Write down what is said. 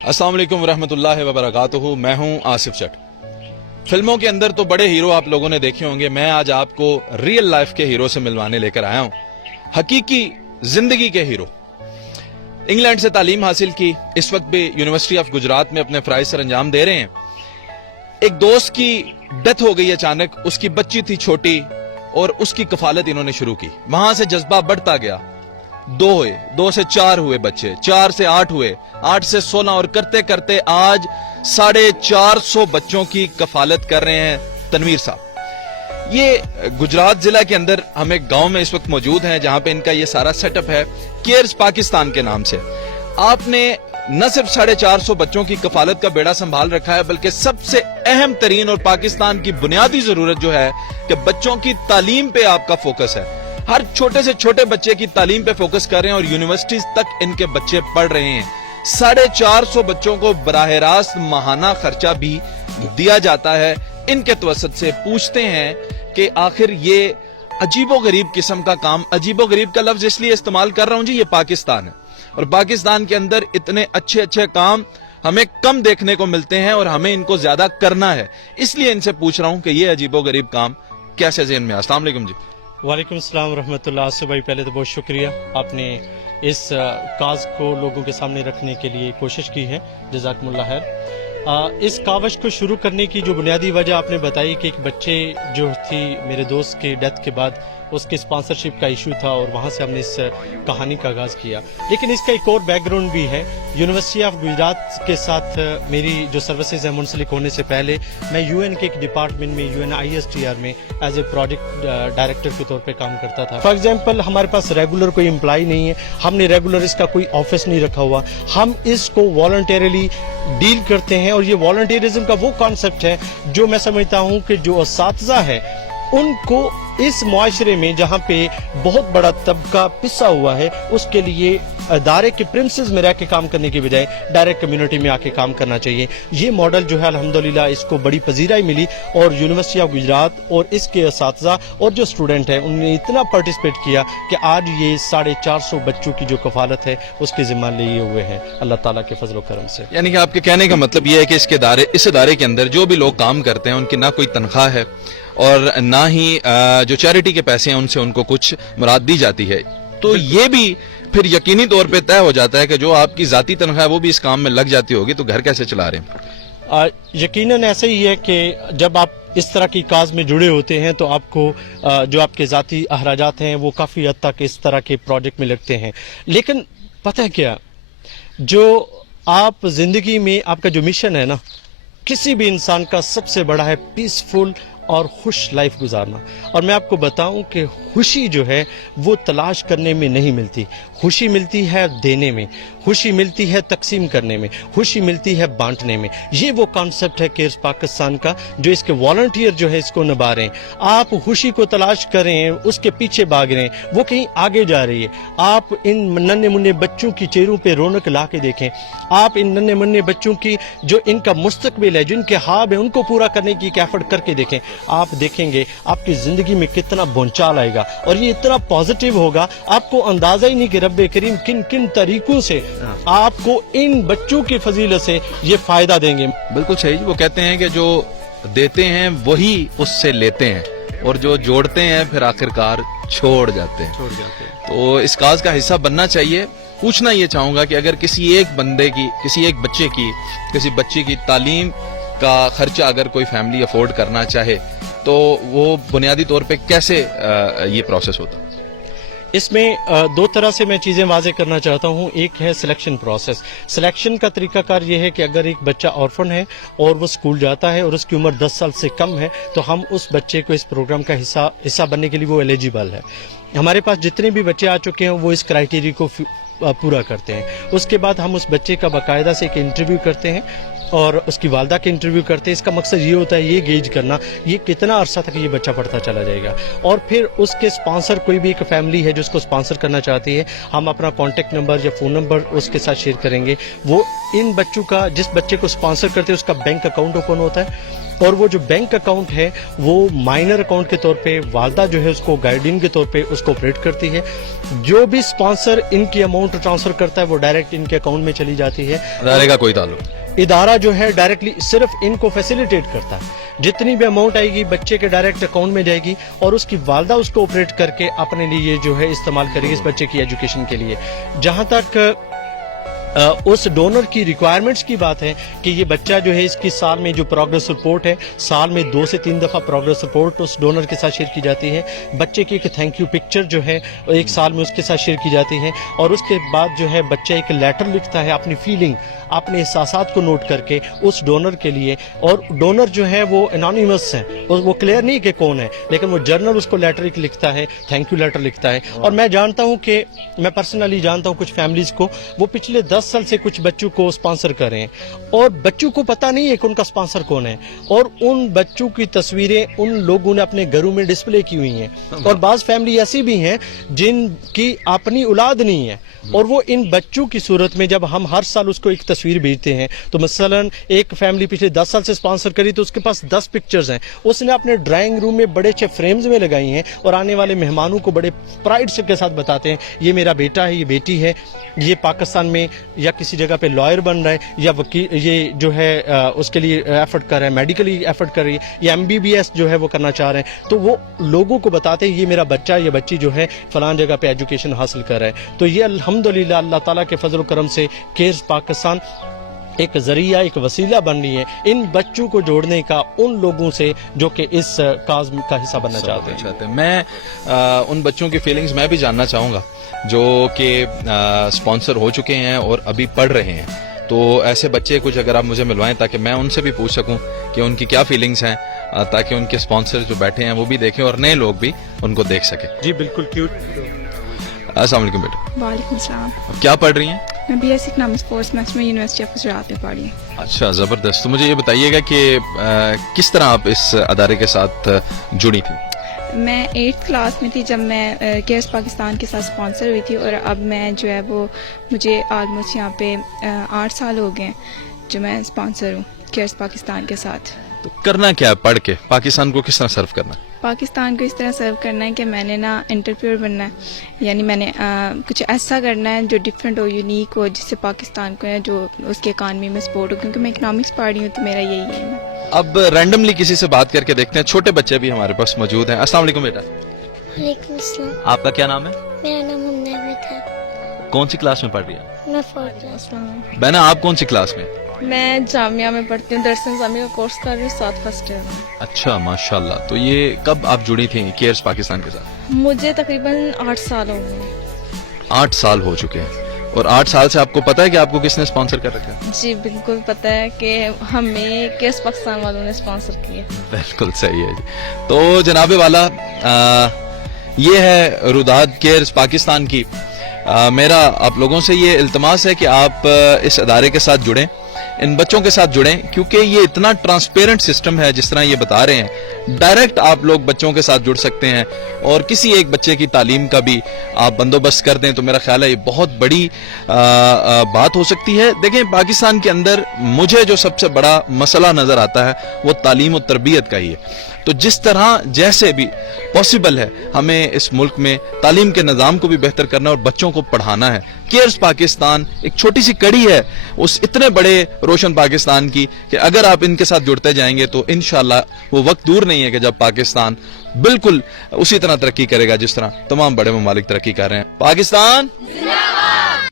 अस्सलाम वालेकुम वरहमतुल्लाहि वबरकातुहू। मैं हूं आसिफ चट। फिल्मों के अंदर तो बड़े हीरो आप लोगों ने देखे होंगे, मैं आज आपको रियल लाइफ के हीरो से मिलवाने लेकर आया हूं, हकीकी जिंदगी के हीरो। इंग्लैंड से तालीम हासिल की, इस वक्त भी यूनिवर्सिटी ऑफ गुजरात में अपने फराइज सर अंजाम दे रहे हैं। एक दोस्त की डेथ हो गई अचानक, उसकी बच्ची थी छोटी और उसकी कफालत इन्होंने शुरू की। वहां से जज्बा बढ़ता गया, 2 हुए, 2 से 4 हुए बच्चे, 4 से 8 हुए, 8 से 16 और करते करते आज 450 बच्चों की कफालत कर रहे हैं तनवीर साहब। ये गुजरात जिला के अंदर हम एक गांव में इस वक्त मौजूद हैं जहां पे इनका ये सारा सेटअप है, केयर्स पाकिस्तान के नाम से। आपने न सिर्फ 450 बच्चों की कफालत का बेड़ा संभाल रखा है, बल्कि सबसे अहम तरीन और पाकिस्तान की बुनियादी जरूरत जो है कि बच्चों की तालीम पे आपका फोकस है। हर छोटे से छोटे बच्चे की तालीम पे फोकस कर रहे हैं और यूनिवर्सिटीज तक इनके बच्चे पढ़ रहे हैं। 450 बच्चों को बराह रास्त माहाना खर्चा भी दिया जाता है। इनके तवसत से पूछते हैं कि आखिर ये अजीबो गरीब किस्म का काम, अजीबो गरीब का लफ्ज इसलिए इस्तेमाल कर रहा हूं जी, ये पाकिस्तान है और पाकिस्तान के अंदर इतने अच्छे अच्छे काम हमें कम देखने को मिलते हैं और हमें इनको ज्यादा करना है। इसलिए इनसे पूछ रहा हूं कि ये अजीबो गरीब काम कैसे ज़हन में आया। अस्सलाम वालेकुम जी। वालेकुम सलाम रहमतुल्लाह। से भाई पहले तो बहुत शुक्रिया, आपने इस काज को लोगों के सामने रखने के लिए कोशिश की है, जज़ाकुमुल्लाह खैर। इस कावश को शुरू करने की जो बुनियादी वजह आपने बताई कि एक बच्चे जो थी मेरे दोस्त की डेथ के बाद उसके स्पॉन्सरशिप का इशू था और वहाँ से हमने इस कहानी का आगाज़ किया। लेकिन इसका एक और बैकग्राउंड भी है। यूनिवर्सिटी ऑफ गुजरात के साथ मेरी जो सर्विसेज है मुंसलिक होने से पहले मैं यूएन के एक डिपार्टमेंट में UNISTR में एज ए प्रोजेक्ट डायरेक्टर के तौर पे काम करता था। फॉर एग्जांपल हमारे पास रेगुलर कोई एम्प्लॉय नहीं है, हमने रेगुलर इसका कोई ऑफिस नहीं रखा हुआ, हम इसको वॉलंटरली डील करते हैं। और ये वॉलंटियरिज्म का वो कॉन्सेप्ट है जो मैं समझता हूँ कि जो असातिज़ा है उनको इस मुआशरे में जहाँ पे बहुत बड़ा तबका पिसा हुआ है उसके लिए अदारे के प्रिंसेस में रह के काम करने की बजाय डायरेक्ट कम्युनिटी में आके काम करना चाहिए। ये मॉडल जो है अल्हम्दुलिल्लाह इसको बड़ी पजीराई मिली और यूनिवर्सिटी ऑफ गुजरात और इसके असातिज़ा और जो स्टूडेंट हैं उन्होंने इतना पार्टिसिपेट किया कि आज ये 450 बच्चों की जो कफालत है उसके जिम्मा लिए हुए हैं अल्लाह ताला के फजल करम से। यानी कि आपके कहने का मतलब ये है कि इस इदारे के अंदर जो भी लोग काम करते हैं उनकी ना कोई तनख्वाह है और ना ही जो चैरिटी के पैसे हैं उनसे उनको कुछ मुराद दी जाती है। तो ये भी फिर यकीनी तौर पे तय हो जाता है कि जो आपकी जाती तनख्वाह है वो भी इस काम में लग जाती होगी, तो घर कैसे चला रहे हैं? यकीनन ऐसे ही है कि जब आप इस तरह की काज में जुड़े होते हैं तो आपको जो आपके जाती अखराजात हैं वो काफ़ी हद तक इस तरह के प्रोजेक्ट में लगते हैं। लेकिन पता है क्या, जो आप जिंदगी में आपका जो मिशन है ना, किसी भी इंसान का सबसे बड़ा है पीसफुल और खुश लाइफ गुजारना। और मैं आपको बताऊं कि खुशी जो है वो तलाश करने में नहीं मिलती, खुशी मिलती है देने में, खुशी मिलती है तकसीम करने में, खुशी मिलती है बांटने में। ये वो कॉन्सेप्ट है केयर्स पाकिस्तान का जो इसके वॉलंटियर जो है इसको निभा रहे हैं। आप खुशी को तलाश करें, उसके पीछे भाग रहे हैं, वो कहीं आगे जा रही है। आप इन नन्हे मुन्ने बच्चों की चेहरों पे रौनक ला के देखें, आप इन नन्हे मुन्ने बच्चों की जो इनका मुस्तकबिल है, जो इनके ख्वाब है, उनको पूरा करने की एक एफर्ट करके देखें। आप देखेंगे आपकी जिंदगी में कितना बोंचाल आएगा और ये इतना पॉजिटिव होगा, आपको अंदाजा ही नहीं कि रब्बे करीम किन किन तरीकों से आपको इन बच्चों की फजीलत से ये फायदा देंगे। बिल्कुल सही। वो कहते हैं कि जो देते हैं वही उससे लेते हैं और जो जोड़ते हैं फिर आखिरकार छोड़ जाते हैं। तो इस काज का हिस्सा बनना चाहिए। पूछना ये चाहूंगा कि अगर किसी एक बंदे की, किसी एक बच्चे की, किसी बच्चे की तालीम का खर्चा अगर कोई फैमिली अफोर्ड करना चाहे तो वो बुनियादी तौर पे कैसे ये प्रोसेस होता है? इसमें दो तरह से मैं चीज़ें वाजे करना चाहता हूँ। एक है सिलेक्शन प्रोसेस। सिलेक्शन का तरीकाकार ये है कि अगर एक बच्चा ऑर्फन है और वो स्कूल जाता है और उसकी उम्र 10 साल से कम है तो हम उस बच्चे को इस प्रोग्राम का हिस्सा बनने के लिए वो एलिजिबल है। हमारे पास जितने भी बच्चे आ चुके हैं वो इस क्राइटेरिया को पूरा करते हैं। उसके बाद हम उस बच्चे का बाकायदा से एक इंटरव्यू करते हैं और उसकी वालदा के इंटरव्यू करते हैं। इसका मकसद ये होता है ये गेज करना ये कितना अरसा तक ये बच्चा पढ़ता चला जाएगा। और फिर उसके स्पॉन्सर, कोई भी एक फैमिली है जो उसको स्पॉन्सर करना चाहती है, हम अपना कॉन्टेक्ट नंबर या फ़ोन नंबर उसके साथ शेयर करेंगे। वो इन बच्चों का, जिस बच्चे को स्पॉन्सर करते हैं उसका बैंक अकाउंट ओपन होता है और वो जो बैंक अकाउंट है वो माइनर अकाउंट के तौर पे वालदा जो है उसको गाइडिंग के तौर पे उसको ऑपरेट करती है। जो भी स्पॉन्सर इनकी अमाउंट ट्रांसफर करता है वो डायरेक्ट इनके अकाउंट में चली जाती है। अदारे का कोई ताल्लुक, इदारा जो है डायरेक्टली सिर्फ इनको फैसिलिटेट करता है। जितनी भी अमाउंट आएगी बच्चे के डायरेक्ट अकाउंट में जाएगी और उसकी वालदा उसको ऑपरेट करके अपने लिए जो है इस्तेमाल करेगी इस बच्चे की एजुकेशन के लिए। जहां तक उस डोनर की रिक्वायरमेंट्स की बात है कि ये बच्चा जो है इसकी साल में जो प्रोग्रेस रिपोर्ट है, साल में 2 से 3 दफ़ा प्रोग्रेस रिपोर्ट उस डोनर के साथ शेयर की जाती है। बच्चे की एक थैंक यू पिक्चर जो है एक साल में उसके साथ शेयर की जाती है और उसके बाद जो है बच्चा एक लेटर लिखता है अपनी फीलिंग, अपने एहसासात को नोट करके उस डोनर के लिए। और डोनर जो है वो एनोनिमस है, वो क्लियर नहीं कि कौन है, लेकिन वो जर्नल उसको लेटर लिखता है, थैंक यू लेटर लिखता है। और मैं जानता हूँ कि मैं पर्सनली जानता हूँ कुछ फैमिलीज को, वो पिछले 10 साल से कुछ बच्चों को स्पॉन्सर कर रहे हैं और बच्चों को पता नहीं है कि उनका स्पॉन्सर कौन है। और उन बच्चों की तस्वीरें उन लोगों ने अपने घरों में डिस्प्ले की हुई हैं। और बाज़ फैमिली ऐसी भी हैं जिनकी अपनी औलाद नहीं है और वो इन बच्चों की सूरत में जब हम हर साल उसको एक तस्वीर भेजते हैं, तो मसलन एक फैमिली पिछले 10 साल से स्पॉन्सर करी तो उसके पास 10 पिक्चर्स हैं, उसने अपने ड्राइंग रूम में बड़े अच्छे फ्रेम्स में लगाई हैं और आने वाले मेहमानों को बड़े प्राइड से के साथ बताते हैं ये मेरा बेटा है, ये बेटी है, ये पाकिस्तान में या किसी जगह पे लॉयर बन रहा है या वकील, ये जो है उसके लिए एफर्ट कर रहा है, मेडिकली एफर्ट कर रही है, या MBBS जो है वो करना चाह रहे हैं। तो वो लोगों को बताते हैं ये मेरा बच्चा, ये बच्ची जो है फलान जगह पे एजुकेशन हासिल कर रहा है। तो ये अल्हम्दुलिल्लाह अल्लाह ताला के फजल करम से केयर्स पाकिस्तान एक जरिया, एक वसीला बन रही है इन बच्चों को जोड़ने का उन लोगों से जो कि इस काज का हिस्सा बनना चाहते हैं। मैं उन बच्चों की फीलिंग्स मैं भी जानना चाहूँगा जो कि स्पॉन्सर हो चुके हैं और अभी पढ़ रहे हैं। तो ऐसे बच्चे कुछ अगर आप मुझे मिलवाएं ताकि मैं उनसे भी पूछ सकूं कि उनकी क्या फीलिंग्स हैं, ताकि उनके स्पॉन्सर जो बैठे हैं वो भी देखें और नए लोग भी उनको देख सकें। जी बिल्कुल क्यूट। अस्सलाम वालेकुम बेटा। वालेकुम सलाम। अब क्या पढ़ रही हैं? मैं BSc इकनॉमिक्स कोर्स में यूनिवर्सिटी ऑफ गुजरात में पढ़ी हूँ। अच्छा, ज़बरदस्त। तो मुझे ये बताइएगा कि किस तरह आप इस अदारे के साथ जुड़ी थी? मैं 8th क्लास में थी जब मैं केयर्स पाकिस्तान के साथ स्पॉन्सर हुई थी और अब मैं जो है वो मुझे ऑलमोस्ट यहाँ पे 8 साल हो गए जो मैं स्पॉन्सर हूँ केयर्स पाकिस्तान के साथ। तो करना क्या है पढ़ के? पाकिस्तान को किस तरह सर्व करना है? पाकिस्तान को इस तरह सर्व करना है कि मैंने ना एंटरप्रेन्योर बनना है, यानी मैंने कुछ ऐसा करना है जो डिफरेंट हो, यूनिक हो, जिससे पाकिस्तान को है जो उसके इकानमी में सपोर्ट हो, क्योंकि मैं इकनॉमिक्स पढ़ रही हूँ तो मेरा यही है। अब रैंडमली किसी से बात करके देखते हैं। छोटे बच्चे भी हमारे पास मौजूद हैं। अस्सलाम वालेकुम बेटा। वालेकुम अस्सलाम। आपका क्या नाम है? मेरा नाम मुन्नवित है। कौन सी क्लास में पढ़ रही है? मैं 4th क्लास में। बहना आप कौन सी क्लास में? मैं जामिया में पढ़ती हूँ, दरअसल जामिया का कोर्स कर रही हूँ 7 फर्स्ट ईयर में। अच्छा, माशाल्लाह। तो ये कब आप जुड़ी थी केयर्स पाकिस्तान के साथ? मुझे तकरीबन 8 साल हो गए। 8 साल हो चुके हैं। और 8 साल से आपको पता है कि आपको किसने स्पॉन्सर कर रखा है? जी बिल्कुल पता है कि हमें केयर्स पाकिस्तान वालों ने स्पॉन्सर किया। बिल्कुल सही है जी। तो जनाबे वाला ये है रुदाद केयर्स पाकिस्तान की। मेरा आप लोगों से ये इल्तमास है कि आप इस अदारे के साथ जुड़ें, इन बच्चों के साथ जुड़ें, क्योंकि ये इतना ट्रांसपेरेंट सिस्टम है जिस तरह ये बता रहे हैं। डायरेक्ट आप लोग बच्चों के साथ जुड़ सकते हैं और किसी एक बच्चे की तालीम का भी आप बंदोबस्त कर दें तो मेरा ख्याल है ये बहुत बड़ी बात हो सकती है। देखें, पाकिस्तान के अंदर मुझे जो सबसे बड़ा मसला नजर आता है वो तालीम और तरबियत का ही है। तो जिस तरह जैसे भी पॉसिबल है हमें इस मुल्क में तालीम के निज़ाम को भी बेहतर करना और बच्चों को पढ़ाना है। केयर्स पाकिस्तान एक छोटी सी कड़ी है उस इतने बड़े रोशन पाकिस्तान की कि अगर आप इनके साथ जुड़ते जाएंगे तो इंशाल्लाह वो वक्त दूर नहीं है कि जब पाकिस्तान बिल्कुल उसी तरह तरक्की करेगा जिस तरह तमाम बड़े ममालिक तरक्की कर रहे हैं। पाकिस्तान